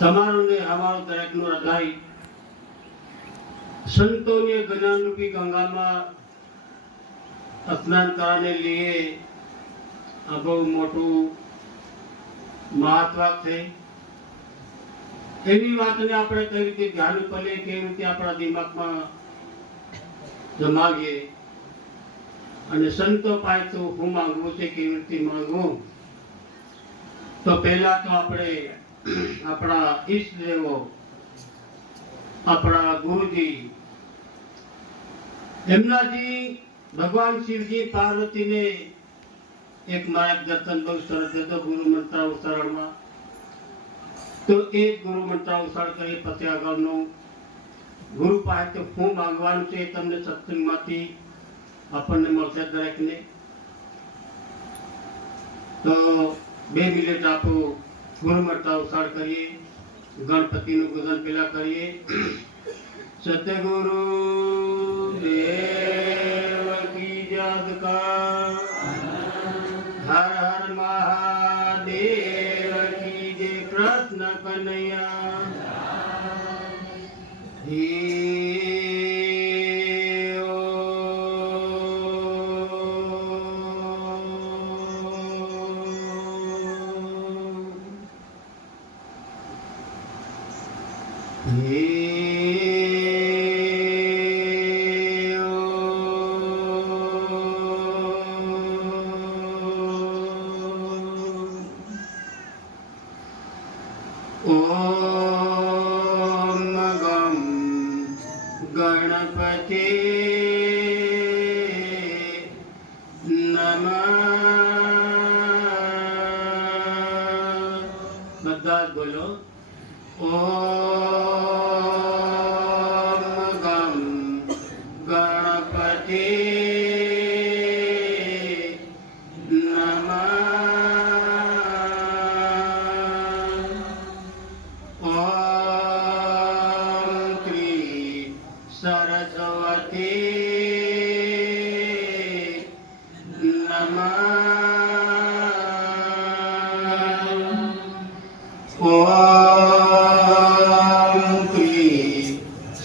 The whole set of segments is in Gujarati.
તમારું ને અમારું દરેકનું હૃદય સંતોની જ્ઞાન રૂપી ગંગામાં સ્નાન कराने लिए આ બહુ મોટું મહત્વ છે। એની વાતને આપણે કઈ રીતે ધ્યાન ઉપર લઈએ, કેવી રીતે આપણા દિમાગમાં જમાવીએ અને સંતો પાસે તો હું માંગવું છે, કેવી રીતે માંગવું। તો પહેલા તો આપણે આપણા ઈષ્ટદેવો, આપણા ગુરુજી, એમનાજી ભગવાન શિવજી પાર્વતીને એક માર્ગદર્શન બહુ સરસ હતો ગુરુ મંત્રાવસરણમાં। તો એ ગુરુ મંત્રાવસરણ કરી પછી આગળનું ગુરુ પાસે શું માંગવાનું છે તમને સત્સંગમાંથી આપણને મળશે દરેકને। તો 2 મિનિટ આપો ગુરુ મંત્રાવસરણ કરીએ, ગણપતિનું પૂજન પેલા કરીએ। સતગુરુ દેવ કી જય, હર હર મહાદેવ કી જય, કૃષ્ણ કનૈયા ઓમ ગમ ગણપતિ નમઃ। બધા બોલો ઓમ ગમ ગણપતિ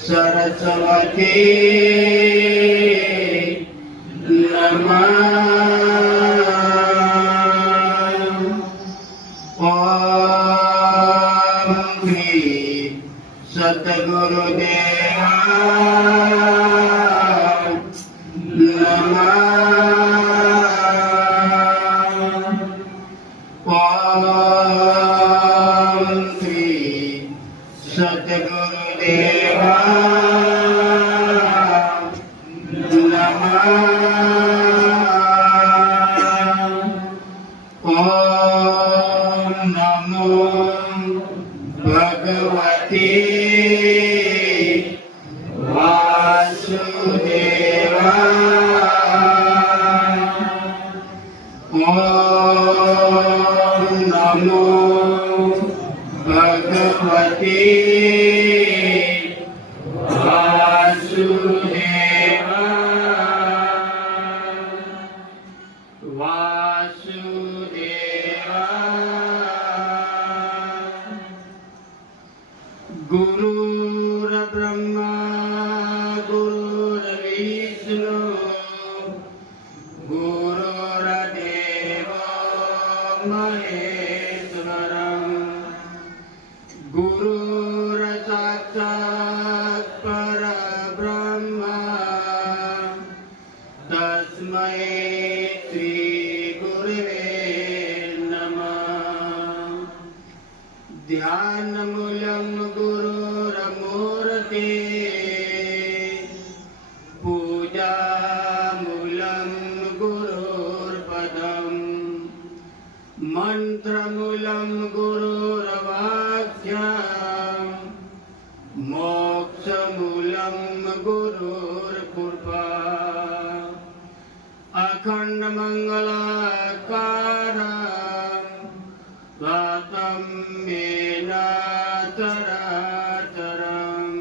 सरस्वती नमः। ओम श्री सतगुरुदेवा नमः। ओम श्री सतगुरुदेवा भगवती वासुदेवाय। ओम नमो भगवती गुरुर् ब्रह्मा गुरुर्विष्णु गुरुर्देवो महेश्वरम् गुरुर्साक्षात् परब्रह्म तस्मै श्री गुरवे नमः। ध्यानमूलं गुरुरमूर्ते पूजामूलं गुरुर्पदम् मन्त्रमूलं गुरुर्वाक्यम् मोक्षमूलं गुरुर्कृपा। अखण्डमङ्गलाकारम् स्वातं येन चराचरम्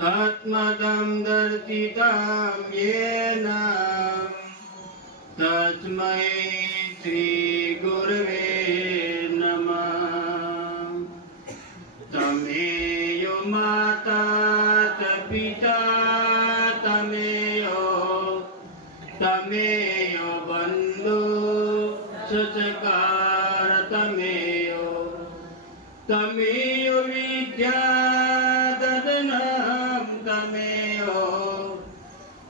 तत्मदं दर्शितं येन तस्मै श्री गुरवे नमः। तमेयो बंधु सचकार तमेयो तमेयो विद्या ददनम तमेयो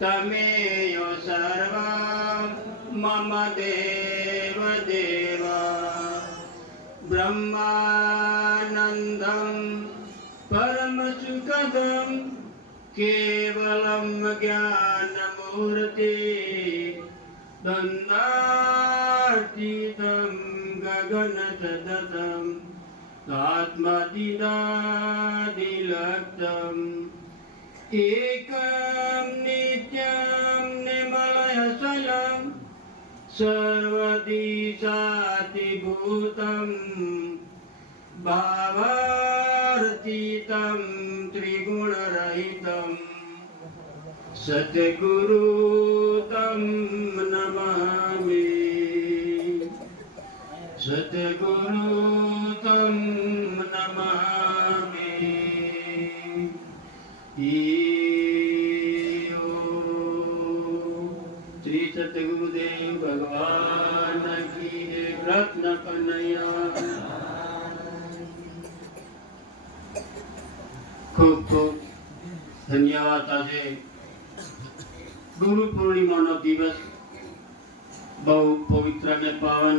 तमेयो सर्वं मम देव देव ब्रह्मानंदं परमसुखदं केवलं ज्ञानमूर्ति दन्दातीतं गगनतदं आत्मदिदादिलक्तम् एकं नित्यं निर्मलयचलं सर्वदिशातिभूतं भावार्थितं त्रिगुणरहितं सद्गुरु तं नमामि सद्गुरु तं नमामि श्री सतगुरुदेव भगवान की रत्न कन्हैया। खूब खूब धन्यवाद। आज गुरु पूर्णिमा नो दिवस बहु पवित्र ने पावन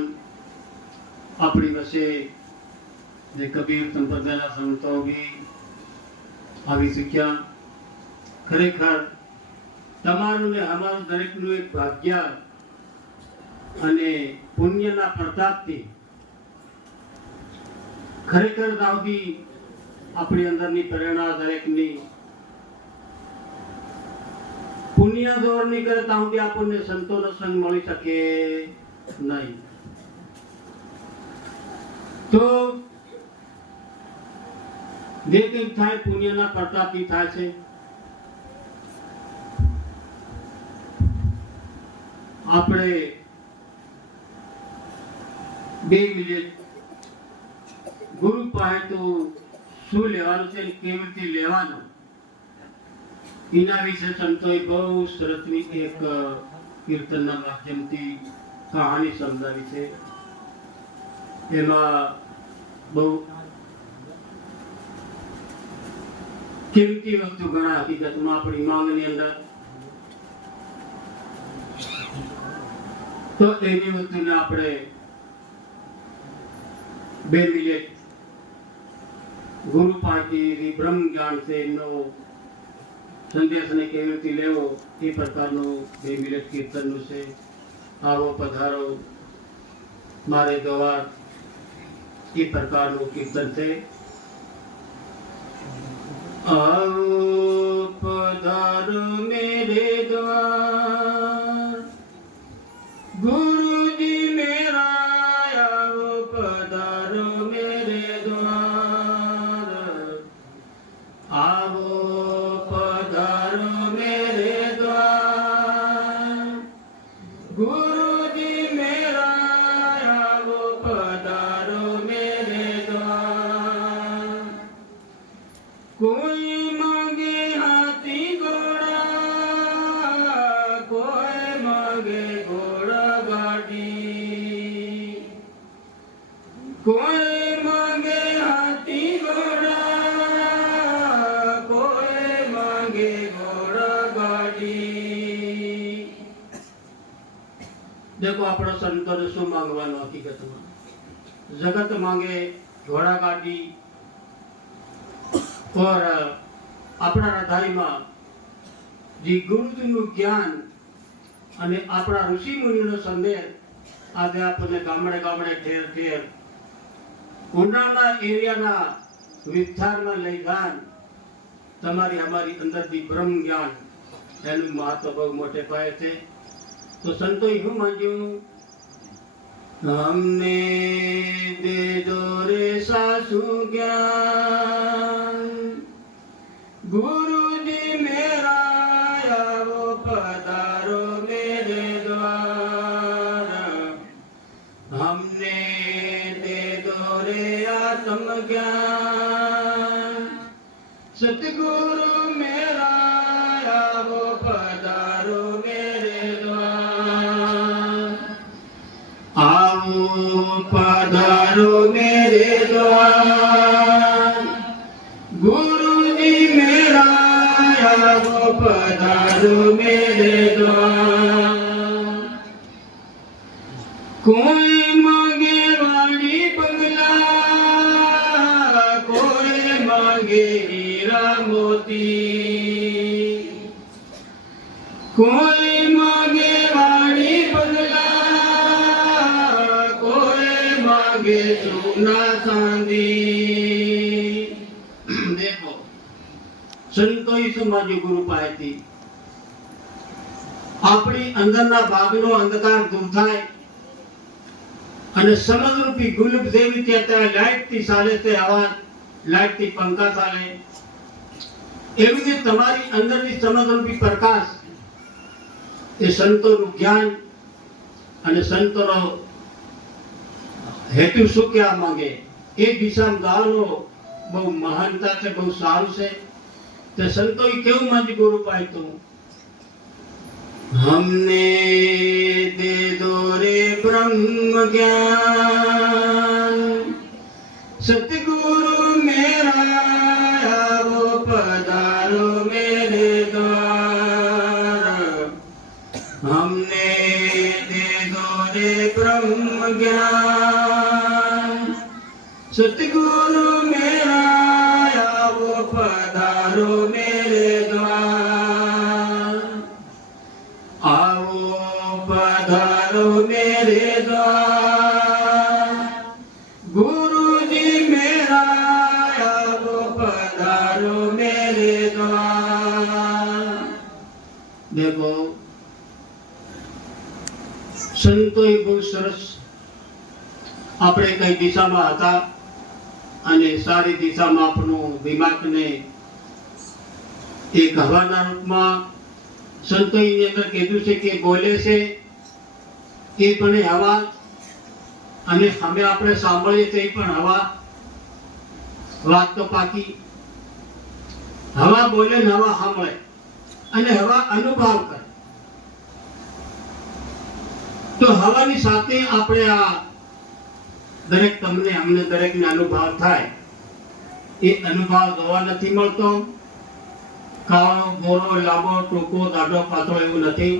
अपनी वसे जे कबीर संप्रदाय संतो भी આવી શીખ્યા। ખરેખર તમારું ને અમારું દરેકનું એક ભાગ્ય અને પુણ્યના પ્રતાપથી ખરેખર દાઉદી આપણી અંદરની પ્રેરણા દરેકની પુણ્ય જોર નહીં કરે ત્યાં સુધી આપણને સંતોનો સંગ મળી શકે નહીં। તો જે કંઈક થાય પુણ્યના પ્રતાપથી થાય છે। આપણે 2 મિનિટ ગુરુ પાસે તો શું લેવાનું છે કેવી રીતે લેવાનું એના વિશે સંતોએ બહુ સરસની એક કીર્તનના માધ્યમથી કહાની સમજાવી છે। એમાં બહુ કિંમતી વસ્તુ ઘણા હકીકતમાં આપણી માંગની અંદર તો એની વસ્તુને આપણે 2 મિનિટ ગુરુ પાસેથી બ્રહ્મ જ્ઞાન છે એમનો સંદેશને કેવી રીતે લેવો એ પ્રકારનું 2 મિનિટ કીર્તનનું છે। આવો પધારો મારે દ્વાર એ પ્રકારનું કીર્તન છે। आओ पधारो मेरे द्वार गुरु जी मेरा आओ पधारो मेरे द्वार आओ पधारो मेरे द्वार गुरु जी मेरा आओ पधारो मेरे द्वार। कोई मांगे हाथी घोड़ा कोई मांगे घोड़ा गाड़ी कोई मांगे हाथी घोड़ा कोई मांगे घोड़ा गाड़ी। देखो अपना संतों ने शू मांगवानो हकीकत में जगत मांगे घोड़ा गाड़ी और अपना हृदय में जी गुरुजीનું જ્ઞાન અને આપણા ઋષિ મુનિનો સંદેશ આજે આપણને ગામડે ગામડે ઠેર ઠેર ઊંડાના એરિયાના વિસ્તારમાં લઈ જાન તમારી અમારી અંદરથી બ્રહ્મ જ્ઞાન એનું મહત્વ બહુ મોટે પાયે છે। તો સંતોએ શું માંગ્યું हमने दे दो रे सासु ज्ञान गुरु जी मेरा आओ पधारो मेरे द्वार। हमने दे दो रे आत्म ज्ञान सतगुरु मेरा आओ पधारो मेरे द्वार। पधारो मेरे द्वार, गुरुजी मेरा आओ पधारो मेरे द्वार। कोई मांगे वाली बंगला, कोई मांगे हीरा मोती, कोई मांगे वाली बंगला, कोई मांगे सोना चांदी। देखो संतोई समाजी गुरु पायती अपनी अंदરના ભાગનો અંધકાર દૂર થાય અને સમજરૂપી ગુલાબ જેવી ત્યાં લાઈટથી ચાલે તે અવાજ, લાઈટથી પંખા ચાલે, એવી રીતે તમારી અંદરની સમજરૂપી પ્રકાશ એ સંતોનું જ્ઞાન અને સંતોનો હેતુ શું કહેવા માંગે એ દિશામાં જવાનો બહુ મહાનતા છે, બહુ સારું છે। તે સંતોએ કેવું માંજી ગુરુ પાયતું, हमने दे दो रे ब्रह्म ज्ञान, सतगुरु मेरा आओ पधारो मेरे द्वार। हमने दे दो रे ब्रह्म ज्ञान, सतगुरु मेरा आओ पधारो मेरे द्वार। आओ पधारो मेरे द्वार, गुरुजी मेरा आओ पधारो मेरे द्वार। देखो संतोए बहुत सरस આપણે કઈ દિશામાં હતા અને સારી દિશામાં આપણું દિમાગને એક હવાના રૂપમાં સંતોની અંદર કીધું છે કે બોલે છે એ પણ હવા અને સામે આપણે સાંભળીએ તે પણ હવા। વાત તો પાકી, હવા બોલે ને હવા સાંભળે અને હવા અનુભવ કરે। તો હવાની સાથે આપણે આ દરેક તમને અમને દરેકને અનુભવ થાય, એ અનુભવ જોવા નથી મળતો। કાળો ગોરો લાંબો ટૂંકો દાડો પાતળો એવું નથી।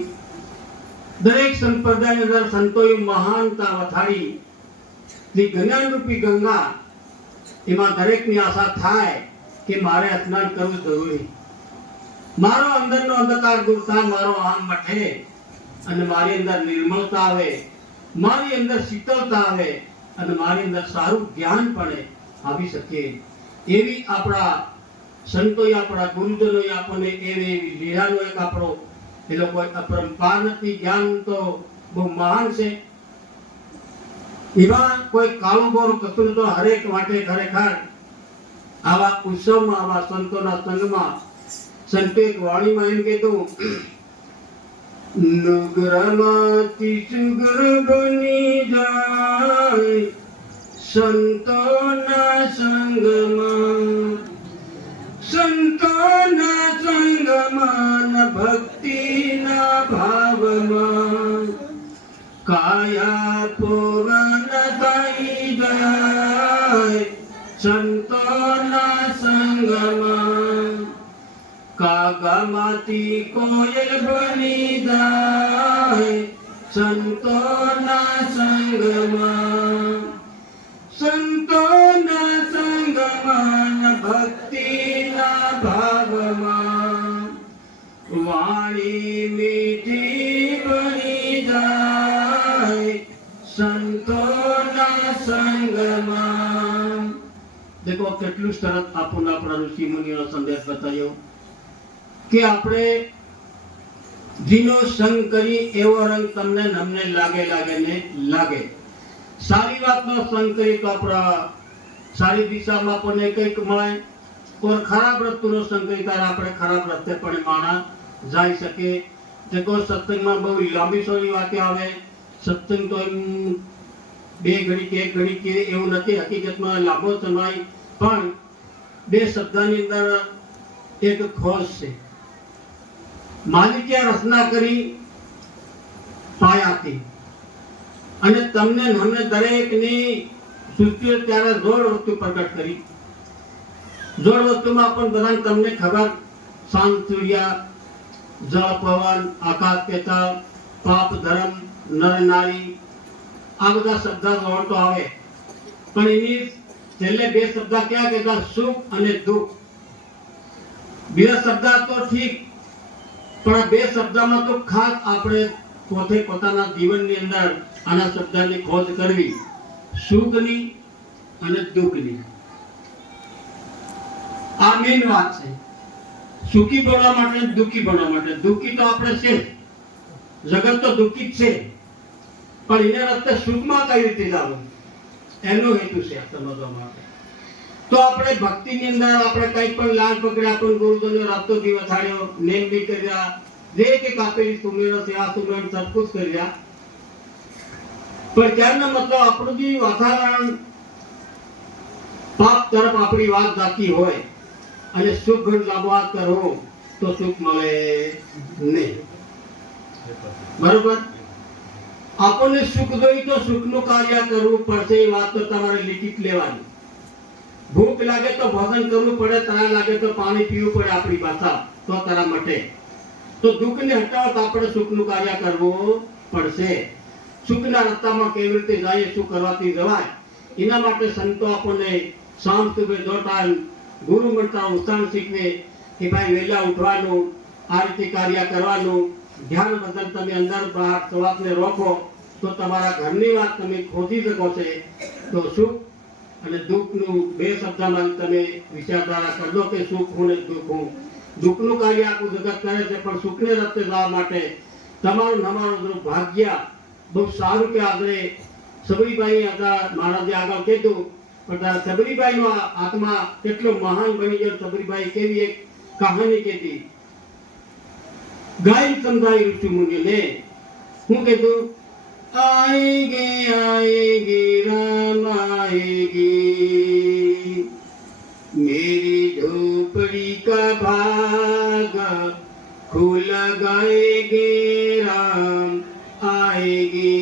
દરેક સંપ્રદાયની અંદર સંતોએ મહાનતા વથાડી જે જ્ઞાનરૂપી ગંગા, એમાં દરેકની આશા થાય કે મારે સ્નાન કરવું જરૂરી, મારો અંદરનો અંધકાર દૂર થાય, મારો આમ મટે અને મારી અંદર નિર્મળતા આવે, મારી અંદર શીતળતા આવે અને મારી અંદર સારું જ્ઞાન પણ આવી શકે। એવી આપણા સંતોએ આપણા ગુરુજનોએ આપણને એવી લીલાનો એક આપણો એ લોકો અપરંપાર નથી, જ્ઞાન તો બહુ મહાન છે। એવા કોઈ કાળું ગોરું કશું તો હરેક માટે ખરેખર આવા ઉત્સવમાં આવા સંતોના સંગમાં સંતો એક વાણીમાં એમ કીધું, નુગ્રમાંથી સુગ્ર બની જાય સંતોના સંગમાં, સંતોના સંગમાં ભક્તિના ભાવમાં કાયા પૂર્ણ થઈ જાય સંતોના સંગમાં। કાગામાંથી કોયલ બની જાય સંતોના સંગમાં, સંતોના સંગમાં ભક્તિના ભાવમાં વાણી મીઠી બની જાય સંતોના સંગમાં। देखो કેટલું સરસ આપણને આપણા ઋષિ મુનિઓનો સંદેશ બતાવ્યો કે આપણે જીનો સંગ કરી એવો રંગ તમને નમને લાગે ને લાગે। સારી વાતનો સંગ કરી તો આપણા સારી દિશામાં આપણને કંઈક મળે, और खराब रस्तोનો સંગ કરી ત્યારે આપણે ખરાબ રસ્તે પણ માણા જઈ શકે। देखो સત્સંગમાં બહુ લાંબી સોની વાતો આવે, સત્સંગ તો એમ બે ઘડી કે એક ઘડી કે એવું નથી, હકીકતમાં લાંબો સમય પણ બે શબ્દની અંદર એક ખોજ છે। માલિકે રચના કરી પાયાથી અને તમને અમે દરેકની સૃષ્ટિએ ત્યારે જોડ વસ્તુ પ્રગટ કરી. જોડ વસ્તુમાં પણ બધાને તમને ખબર, શાંત સૂર્ય, જળ પવન, આકાશ પેતાળ, પાપ ધર્મ, નર નારી, આ બધા શબ્દ જોડ તો આવે. પણ એની છેલ્લે બે શબ્દ ક્યાં કહેતા? સુખ અને દુઃખ. બીજા શબ્દ તો ઠીક, પણ આ બે શબ્દમાં તો ખાસ આપણે પોતે પોતાના જીવનની અંદર આના શબ્દની ખોજ કરવી, સુખની અને દુઃખની. આ મેઇન વાત છે. સુખી બનવા માટે, દુઃખી બનવા માટે. દુઃખી તો આપણે છે, જગત તો દુઃખી જ છે, પણ એને રસ્તે સુખમાં કઈ રીતે જવું, એનો હેતુ છે સમજવા માટે. તો આપણે ભક્તિની અંદર આપણે કઈ પણ લાલ પકડ્યા, પણ ગુરુજનનો રસ્તો થી વસાડ્યો, નેમ બી કર્યા, જે કે કાપેલી સુમેરો છે આ સુમેર સબ કુછ કર્યા, પણ ત્યારનો મતલબ આપણું જે વાતાવરણ પાપ તરફ આપણી વાત જાતી હોય અને સુખ લાભવાત કરો તો સુખ મળે નહીં. બરોબર? આપણને સુખ જોઈએ તો સુખનું કાર્ય કરવું પડશે. એ વાત તો તમારે લિખિત લેવાની. ભૂખ લાગે તો ભોજન કરવું પડે, તરા લાગે તો પાણી પીવું પડે આપણી ભાષા, તો તરા મટે. તો દુઃખને હટાવત આપણે સુખનું કાર્ય કરવું પડશે. સુખના રસ્તામાં કેવી રીતે જાય, શું કરવાથી જવાય, એના માટે સંતો આપણને શામ સુબે દો ટાઈમ ગુરુ મંત્ર ઉચ્ચારણ શીખવે કે ભાઈ વહેલા ઉઠવાનું, આ રીતે કાર્ય કરવાનું, ધ્યાન ભજન તમે અંદર બહાર સવાસને રોકો તો તમારા ઘરની વાત તમે ખોજી શકો છો. તો સુખ અને દુઃખનું બે શબ્દમાં તમે વિચારધારા કરજો કે સુખ હું ને દુઃખ હું. દુઃખનું કાર્ય આખું જગત કરે છે, પણ સુખને રસ્તે જવા માટે તમારું નમારું ભાગ્ય બહુ સારું. કે આપણે સબરીભાઈ મહારાજે આગળ કીધું, પણ સબરીભાઈ નો આત્મા કેટલો મહાન બની ગયો. સબરીભાઈ કેવી એક કહાની કીધી, ગાય સમજાય ઋષિ મુનિને. હું કીધું, आएगी राम आएगी, मेरी झोपड़ी का भाग खुल गएगे, राम आएगी,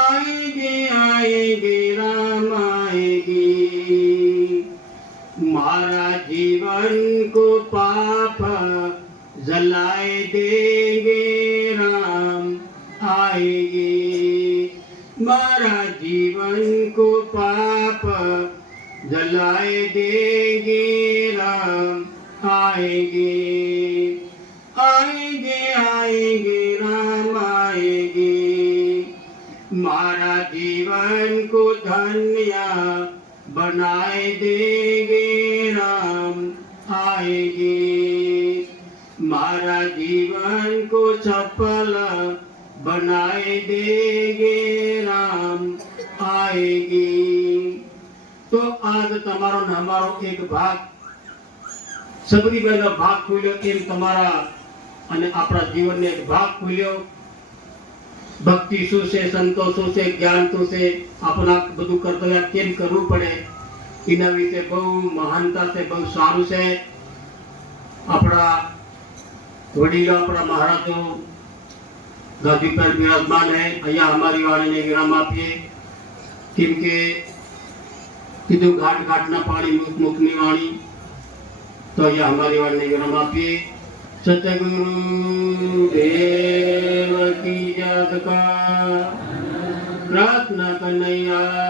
आएगे आएगे राम आएगी, मारा जीवन को पाप जलाए देंगे, राम आएगी, मारा जीवन को पाप जलाए देंगे, राम आएगी, आएंगे आएंगे राम आएगी, मारा जीवन को धन्य बनाए देंगे, राम आएगी, मारा जीवन को सफल बनाए देंगे, राम आएगी. तो आज તમારો ને અમારો એક ભાગ સબરીબાઈનો ભાગ ખુલ્યો, એમ તમારા અને આપણા જીવનનો એક ભાગ ખુલ્યો. ભક્તિ શું છે, સંતો શું છે, જ્ઞાન શું છે, આપણા બધું કર્તવ્ય કેમ કરવું પડે, એના વિશે બહુ મહાનતા છે, બહુ સારું છે. આપણા વડીલો, આપણા મહારાજો ગાદી પર વિરાજમાન है. અહીંયા અમારી વાણીને વિરામ આપીએ, કેમ કે કીધું ઘાટ ઘાટના પાણી મુખ મુખની વાણી. તો અહીંયા અમારી વાણીને વિરામ આપીએ. સતગુરુ દેવ કી જય. કૃષ્ણ કનૈયા